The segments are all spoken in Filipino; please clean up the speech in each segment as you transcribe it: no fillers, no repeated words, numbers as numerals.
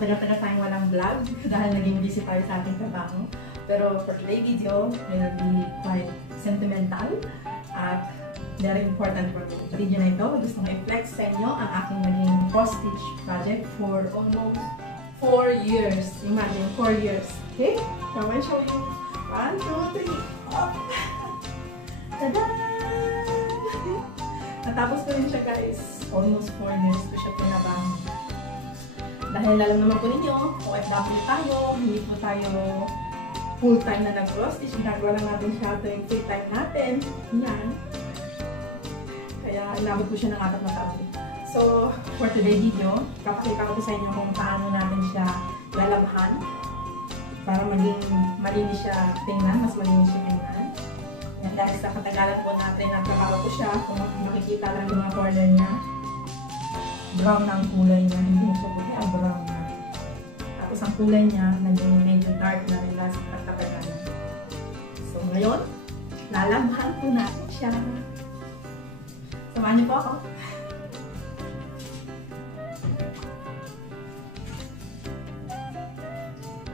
matagal-tagal tayong walang vlog dahil naging busy tayo sa ating trabaho. Pero for today's video, will be quite sentimental at very important for me. Sa video na ito, gusto kong i-flex sa inyo ang aking naging cross-stitch project for almost 4 years. Imagine, 4 years. Okay? So, I'm show you 1, 2, 3, up! Tada! Natapos ko rin siya, guys. Almost 4 years ko siya pinabangon. Dahil alam naman po ninyo, OFW tayo, hindi po tayo full-time na nag-cross-stitch. Ginagawa lang natin siya tuwing free time natin. Yan. Kaya inabot ko siya ng 4 na taon. So, for today's video, kapakita ko sa inyo kung paano natin siya lalabhan para maging malinis siya tingnan, mas malinis siya tingnan. Yan, dahil sa katagalan po natin, nagkakaroon ko siya, kung makikita lang yung mga corner niya, brown na ang kulay niya, hindi siya puti, ang brown na. Tapos ang kulay niya, naging medyo dark na rin last katagalan. So ngayon, lalabhan po natin siya. Samahan niyo po ako.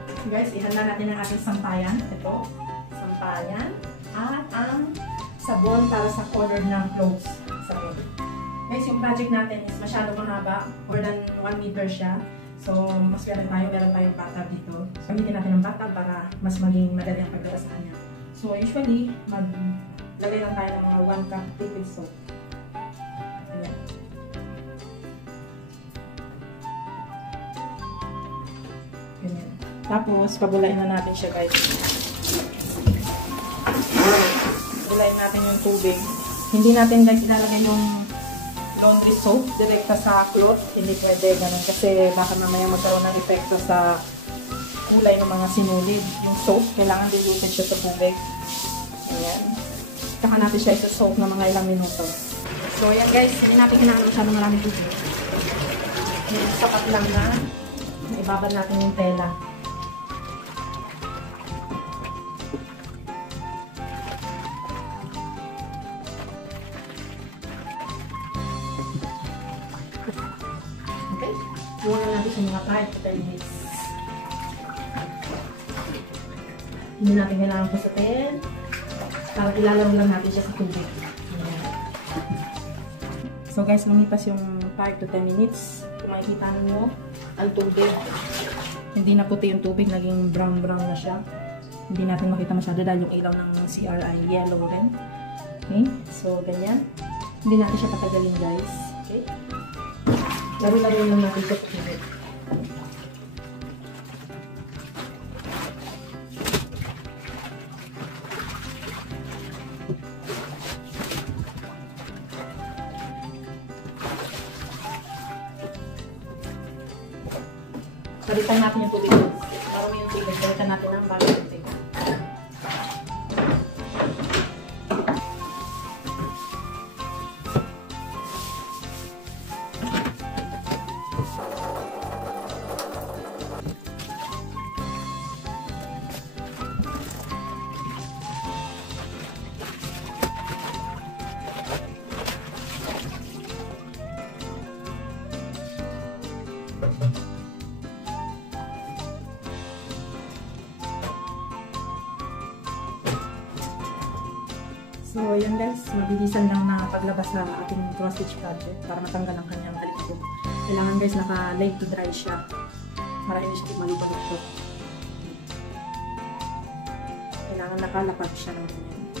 So guys, ihanda natin ang ating sampayan. Ito, sampayan. At ang sabon para sa color ng clothes. Sabon. Guys, yung project natin is masyado mahaba. More than 1 meter siya. So, mas meron tayong bathtub dito. Gamitin natin ng bathtub para mas maging madali ang paglabas sa kanya. So, usually, maglagay lang tayo ng mga 1 cup liquid soap. Ayan. Ganyan. Tapos, pabulain na natin siya, guys. Pabulain natin yung tubig. Hindi natin, guys, ilalagay yung laundry soap direkta sa cloth. Hindi pwede ganun kasi baka mamaya magkaroon ng epekto sa kulay ng mga sinulid. Yung soap, kailangan diluted siya sa tubig. Ayan. Saka natin siya isa-soak na mga ilang minuto. So, ayan guys, hindi natin kailangan masyadong maraming tubig. Sapat lang na ibabad natin yung tela. Okay, buwan na natin sa mga 5 to 10 minutes. Hindi natin kailangan pusutin. Para ilalaro lang natin siya sa tubig. Ayan. So guys, lumipas yung 5 to 10 minutes. Kung makikita nyo, ang tubig. Hindi na puti yung tubig, naging brown-brown na siya. Hindi natin makita masyado dahil yung ilaw ng CR ay yellow rin. Okay, so ganyan. Hindi natin siya patagalin guys. Okay. Laro-laro lang natin sa tubig. Palitan natin yung tubig. Para may yung tubig. Palitan natin ang bagong tubig. So, yun guys, mabilisan lang na paglabas sa ating cross-stitch project para matanggal ang kanyang talikod. Kailangan guys, naka-lay to dry siya para hindi siya malupalupot. Kailangan nakalapag siya ng ganyan.